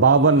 52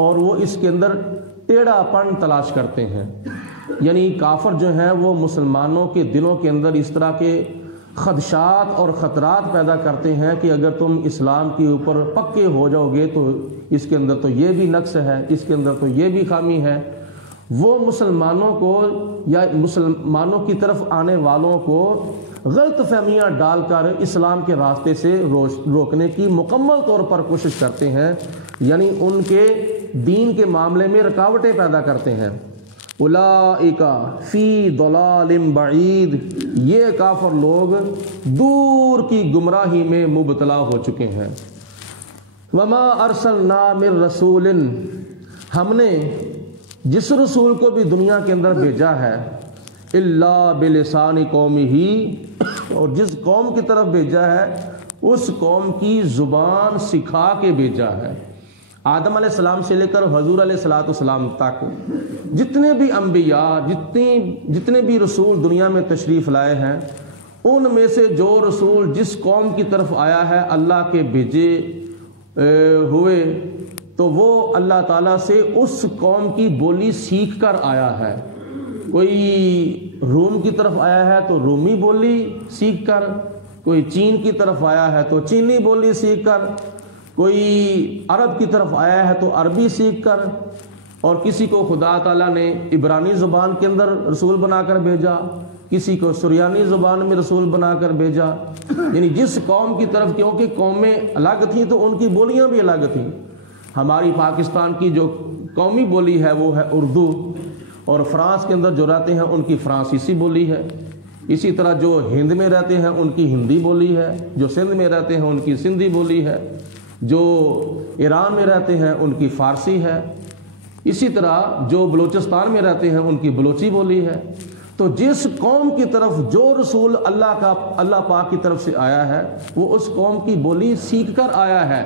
اور وہ اس کے اندر ٹیڑھا پن تلاش کرتے ہیں. یعنی کافر جو ہیں وہ مسلمانوں کے دلوں کے اندر اس طرح کے خدشات اور خطرات پیدا کرتے ہیں کہ اگر تم اسلام کے اوپر پکے ہو جاؤ گے تو اس کے اندر تو یہ بھی نقص ہے، اس کے اندر تو یہ بھی خامی ہے. وہ مسلمانوں کو یا مسلمانوں کی طرف آنے والوں کو غلط فہمیاں ڈال کر اسلام کے راستے سے روکنے کی مکمل طور پر کوشش کرتے ہیں، یعنی ان کے دین کے معاملے میں رکاوٹیں پیدا کرتے ہیں. اولئک فی ضلال بعید، یہ کافر لوگ دور کی گمراہی میں مبتلا ہو چکے ہیں. وما ارسلنا من رسول، ہم نے جس رسول کو بھی دنیا کے اندر بھیجا ہے الا بلسان قومہ، اور جس قوم کی طرف بھیجا ہے اس قوم کی زبان سکھا کے بھیجا ہے. آدم علیہ السلام سے لے کر حضور علیہ السلام تک جتنے بھی انبیاء، جتنے بھی رسول دنیا میں تشریف لائے ہیں، ان میں سے جو رسول جس قوم کی طرف آیا ہے اللہ کے بھیجے ہوئے، تو وہ اللہ تعالیٰ سے اس قوم کی بولی سیکھ کر آیا ہے. کوئی روم کی طرف آیا ہے تو رومی بولی سیکھ کر، کوئی چین کی طرف آیا ہے تو چینی بولی سیکھ کر، کوئی عرب کی طرف آیا ہے تو عربی سیکھ کر، اور کسی کو خدا تعالیٰ نے عبرانی زبان کے اندر رسول بنا کر بھیجا، کسی کو سریانی زبان میں رسول بنا کر بھیجا. یعنی جس قوم کی طرف، کیونکہ قومیں الگ تھیں تو ان کی بولیاں بھی الگ تھیں. ہماری پاکستان کی جو قومی بولی ہے وہ ہے اردو، اور فرانس کے اندر جو رہتے ہیں ان کی فرانسیسی بولی ہے. اسی طرح جو ہند میں رہتے ہیں ان کی ہندی بولی ہے، جو سندھ میں رہتے ہیں ان کی سندھی بولی ہے، جو ایران میں رہتے ہیں ان کی فارسی ہے. اسی طرح جو بلوچستان میں رہتے ہیں ان کی بلوچی بولی ہے. تو جس قوم کی طرف جو رسول اللہ پاک کی طرف سے آیا ہے وہ اس قوم کی بولی سیکھ کر آیا ہے.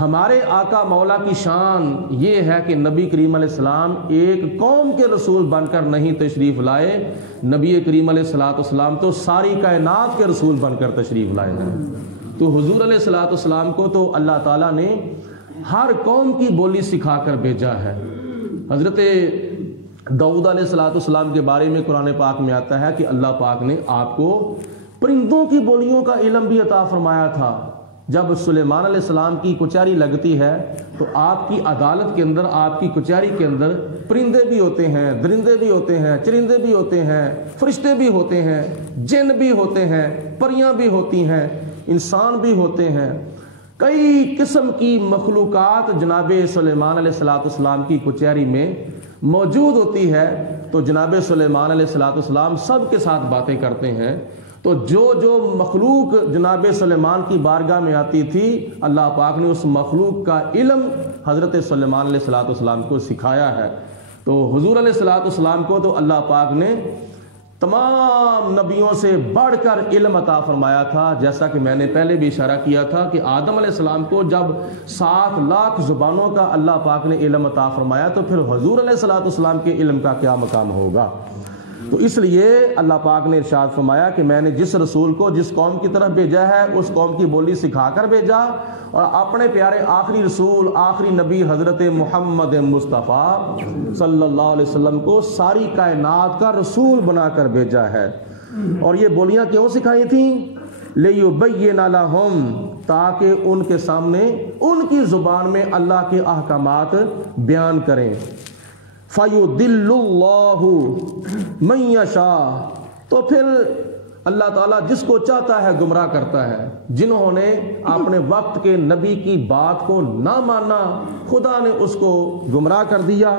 ہمارے آقا مولا کی شان یہ ہے کہ نبی کریم علیہ السلام ایک قوم کے رسول بن کر نہیں تشریف لائے، نبی کریم علیہ السلام تو ساری کائنات کے رسول بن کر تشریف لائے ہیں. تو حضور علیہ السلام کو تو اللہ تعالیٰ نے ہر قوم کی بولی سکھا کر بھیجا ہے. حضرت داؤد علیہ السلام کے بارے میں قرآن پاک میں آتا ہے کہ اللہ پاک نے آپ کو پرندوں کی بولیوں کا علم بھی عطا فرمایا تھا. جب سلیمان علیہ السلام کی کچہری لگتی ہے تو آپ کی عدالت کے اندر، آپ کی کچہری کے اندر پرندے بھی ہوتے ہیں، درندے بھی ہوتے ہیں، چرندے بھی ہوتے ہیں، فرشتے بھی ہوتے ہیں، جن بھی ہوتے ہیں، پریاں بھی ہوتی ہیں، انسان بھی ہوتے ہیں. کئی قسم کی مخلوقات جناب سلیمان علیہ السلام کی کچہری میں موجود ہوتی ہے. تو جناب سلیمان علیہ السلام سب کے ساتھ باتیں کرتے ہیں. تو جو مخلوق جناب سلیمان کی بارگاہ میں آتی تھی اللہ پاک نے اس مخلوق کا علم حضرت سلیمان علیہ السلام کو سکھایا ہے. تو حضور علیہ السلام کو تو اللہ پاک نے تمام نبیوں سے بڑھ کر علم عطا فرمایا تھا. جیسا کہ میں نے پہلے بھی اشارہ کیا تھا کہ آدم علیہ السلام کو جب 7 لاکھ زبانوں کا اللہ پاک نے علم عطا فرمایا تو پھر حضور علیہ السلام کے علم کا کیا مقام ہوگا. تو اس لیے اللہ پاک نے ارشاد فرمایا کہ میں نے جس رسول کو جس قوم کی طرف بھیجا ہے اس قوم کی بولی سکھا کر بھیجا، اور اپنے پیارے آخری رسول، آخری نبی حضرت محمد مصطفیٰ صلی اللہ علیہ وسلم کو ساری کائنات کا رسول بنا کر بھیجا ہے. اور یہ بولیاں کیوں سکھائی تھیں؟ لِيُبَيِّنَ لَهُمْ، تاکہ ان کے سامنے ان کی زبان میں اللہ کے احکامات بیان کریں. فَيُضِلُّ اللَّهُ مَن يَشَاءُ، تو پھر اللہ تعالیٰ جس کو چاہتا ہے گمراہ کرتا ہے. جنہوں نے اپنے وقت کے نبی کی بات کو نہ مانا خدا نے اس کو گمراہ کر دیا.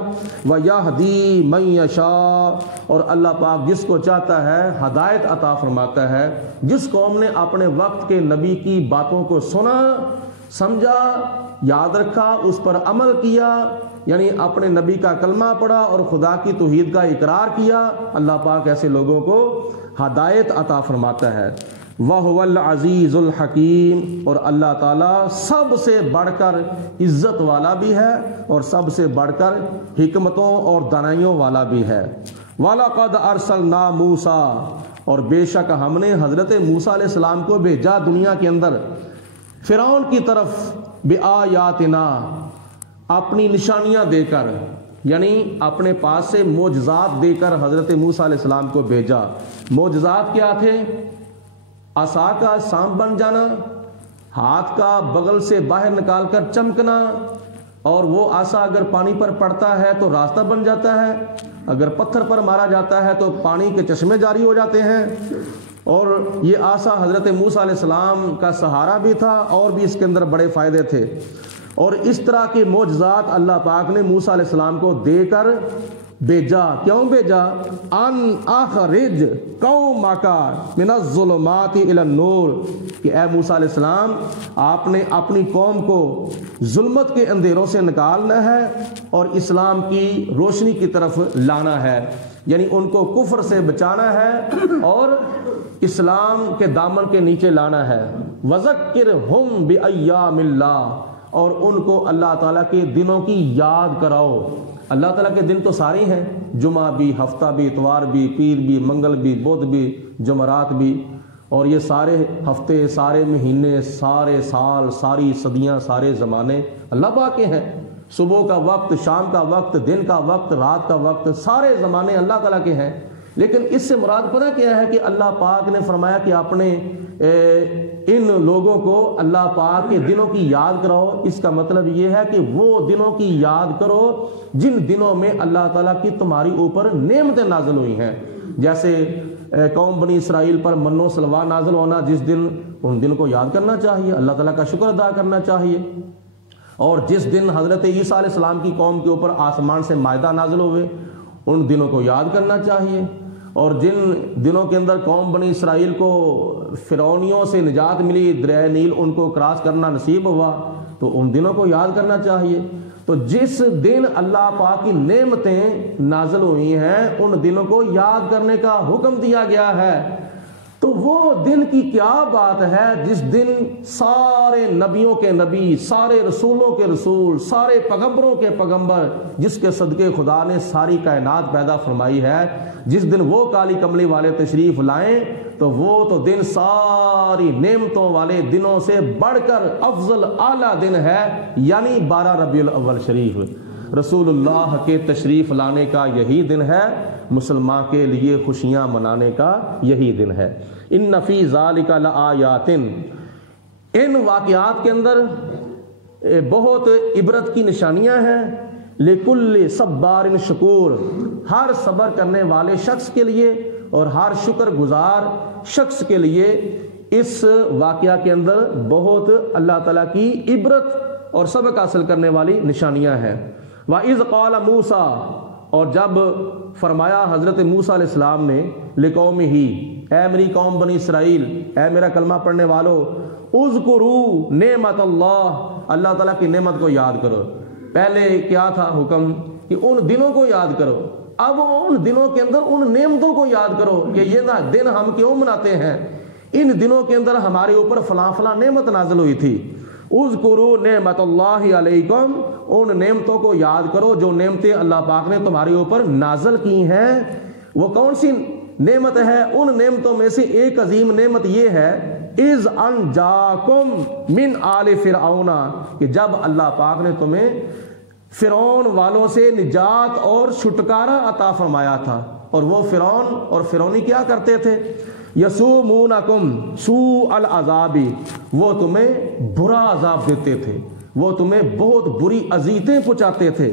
وَيَهْدِي مَن يَشَاءُ، اور اللہ پاک جس کو چاہتا ہے ہدایت عطا فرماتا ہے. جس قوم نے اپنے وقت کے نبی کی باتوں کو سنا، سمجھا، یاد رکھا، اس پر عمل کیا، یعنی اپنے نبی کا کلمہ پڑھا اور خدا کی توحید کا اقرار کیا، اللہ پاک ایسے لوگوں کو ہدایت عطا فرماتا ہے. وَهُوَ الْعَزِيزُ الْحَكِيمُ، اور اللہ تعالیٰ سب سے بڑھ کر عزت والا بھی ہے اور سب سے بڑھ کر حکمتوں اور دانائیوں والا بھی ہے. وَلَقَدْ أَرْسَلْنَا مُوسَىٰ، اور بے شک ہم نے حضرت موسیٰ علیہ السلام کو بھیجا دنیا کے اندر فرعون کی طرف، بِآیاتنا، اپنی نشانیاں دے کر، یعنی اپنے پاس سے معجزات دے کر حضرت موسیٰ علیہ السلام کو بھیجا۔ معجزات کیا تھے؟ عصا کا سانپ بن جانا، ہاتھ کا بغل سے باہر نکال کر چمکنا، اور وہ عصا اگر پانی پر پڑتا ہے تو راستہ بن جاتا ہے، اگر پتھر پر مارا جاتا ہے تو پانی کے چشمے جاری ہو جاتے ہیں۔ اور یہ عصا حضرت موسیٰ علیہ السلام کا سہارا بھی تھا، اور بھی اس کے اندر بڑے فائدے تھے۔ اور اس طرح کے معجزات اللہ پاک نے موسیٰ علیہ السلام کو دے کر بھیجا۔ کیوں بھیجا؟ ان اخرج قومک من الظلمات الی النور، کہ اے موسیٰ علیہ السلام آپ نے اپنی قوم کو ظلمت کے اندھیروں سے نکالنا ہے اور اسلام کی روشنی کی طرف لانا ہے، یعنی ان کو کفر سے بچانا ہے اور اسلام کے دامن کے نیچے لانا ہے۔ وذکرہم بایام اللہ، اور ان کو اللہ تعالیٰ کے دنوں کی یاد کراؤ۔ اللہ تعالیٰ کے دن تو سارے ہیں، جمعہ بھی، ہفتہ بھی، اتوار بھی، پیر بھی، منگل بھی، بدھ بھی، جمعرات بھی، اور یہ سارے ہفتے، سارے مہینے، سارے سال، ساری صدیاں، سارے زمانے اللہ پاک کے ہیں۔ صبح کا وقت، شام کا وقت، دن کا وقت، رات کا وقت، سارے زمانے اللہ تعالیٰ کے ہیں۔ لیکن اس سے مراد پتہ کیا ہے کہ اللہ پاک نے فرمایا کہ اپنے ان لوگوں کو اللہ پاک کے دنوں کی یاد کراؤ۔ اس کا مطلب یہ ہے کہ وہ دنوں کی یاد کرو جن دنوں میں اللہ تعالیٰ کی تمہاری اوپر نعمتیں نازل ہوئی ہیں، جیسے قوم بنی اسرائیل پر من و سلوہ نازل ہونا، جس دن ان دن کو یاد کرنا چاہیے، اللہ تعالیٰ کا شکر ادا کرنا چاہیے۔ اور جس دن حضرت عیسیٰ علیہ السلام کی قوم کے اوپر آسمان سے مائدہ نازل ہوئے، ان دنوں کو یاد کرنا چاہیے۔ اور جن دنوں کے اندر قوم بنی اسرائیل کو فرعونیوں سے نجات ملی، دریائے نیل ان کو کراس کرنا نصیب ہوا، تو ان دنوں کو یاد کرنا چاہیے۔ تو جس دن اللہ پاک کی نعمتیں نازل ہوئی ہیں ان دنوں کو یاد کرنے کا حکم دیا گیا ہے۔ تو وہ دن کی کیا بات ہے جس دن سارے نبیوں کے نبی، سارے رسولوں کے رسول، سارے پیغمبروں کے پیغمبر، جس کے صدقے خدا نے ساری کائنات پیدا فرمائی ہے، جس دن وہ کالی کملی والے تشریف لائیں، تو وہ تو دن ساری نعمتوں والے دنوں سے بڑھ کر افضل اعلیٰ دن ہے، یعنی 12 ربیع الاول شریف، رسول اللہ کے تشریف لانے کا یہی دن ہے، مسلمان کے لیے خوشیاں منانے کا یہی دن ہے۔ ان فی ذالک لآیات، ان واقعات کے اندر بہت عبرت کی نشانیاں ہیں، لکل صبار شکور، ہر صبر کرنے والے شخص کے لیے اور ہر شکر گزار شخص کے لیے اس واقعہ کے اندر بہت اللہ تعالیٰ کی عبرت اور سبق حاصل کرنے والی نشانیاں ہیں۔ وَإِذْ قَالَ مُوسَىٰ، اور جب فرمایا حضرت موسیٰ علیہ السلام نے لِقَوْمِهِ، اے میری قوم بنی اسرائیل، اے میرا کلمہ پڑھنے والو، اذکروا نعمت اللہ تعالیٰ کی نعمت کو یاد کرو۔ پہلے کیا تھا حکم کہ ان دنوں کو یاد کرو، اب ان دنوں کے اندر ان نعمتوں کو یاد کرو کہ یہ دن ہم کیوں مناتے ہیں، ان دنوں کے اندر ہمارے اوپر فلاں فلاں نعمت نازل ہوئی تھی۔ اذکروا نعمت اللہ علیکم، ان نعمتوں کو یاد کرو جو نعمتیں اللہ پاک نے تمہارے اوپر نازل کی ہیں۔ وہ کون سی نعمت ہے؟ ان نعمتوں میں سے ایک عظیم نعمت یہ ہے، اذ انجاکم من آل فرعون، کہ جب اللہ پاک نے تمہیں فرعون والوں سے نجات اور چھٹکارا عطا فرمایا تھا۔ اور وہ فرعون اور فرعونی کیا کرتے تھے؟ یسومونکم سوء العذاب، وہ تمہیں برا عذاب دیتے تھے، وہ تمہیں بہت بری اذیتیں پہنچاتے تھے۔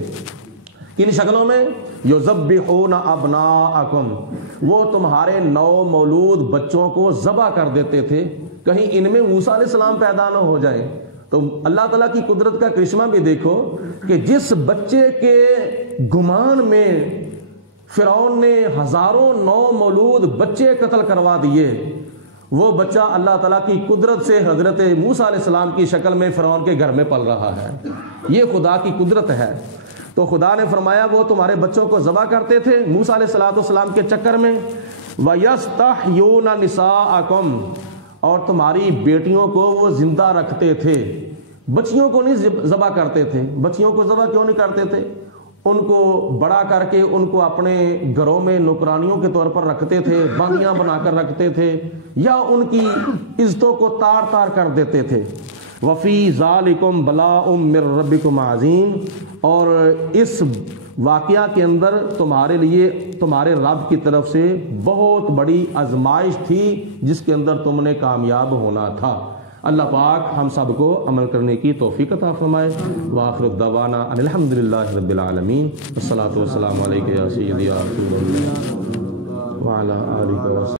کن شکلوں میں؟ یذبحون ابناءکم، وہ تمہارے نو مولود بچوں کو ذبح کر دیتے تھے، کہیں ان میں موسیٰ علیہ السلام پیدا نہ ہو جائیں۔ تو اللہ تعالیٰ کی قدرت کا کرشمہ بھی دیکھو کہ جس بچے کے گمان میں فرعون نے ہزاروں نو مولود بچے قتل کروا دیے، وہ بچہ اللہ تعالیٰ کی قدرت سے حضرت موسیٰ علیہ السلام کی شکل میں فرعون کے گھر میں پل رہا ہے۔ یہ خدا کی قدرت ہے۔ تو خدا نے فرمایا وہ تمہارے بچوں کو ذبح کرتے تھے موسیٰ علیہ السلام کے چکر میں۔ وَيَسْتَحْيُونَ نِسَاءَكُمْ، اور تمہاری بیٹیوں کو وہ زندہ رکھتے تھے، بچیوں کو نہیں ذبح کرتے تھے۔ بچیوں کو ذبح کیوں نہیں کرتے تھے؟ ان کو بڑا کر کے ان کو اپنے گھروں میں نوکرانیوں کے طور پر رکھتے تھے، باندیاں بنا کر رکھتے تھے، یا ان کی عزتوں کو تار تار کر دیتے تھے۔ وفی ذالکم بلاء من ربکم عظیم، اور اس واقعہ کے اندر تمہارے لیے تمہارے رب کی طرف سے بہت بڑی آزمائش تھی جس کے اندر تم نے کامیاب ہونا تھا۔ اللہ پاک ہم سب کو عمل کرنے کی توفیق عطا فرمائے۔ وآخر الدعوانا ان الحمدللہ رب العالمین، والصلاۃ والسلام علیک یا سیدی یا رسول اللہ وعلی آلہ وصحبہ۔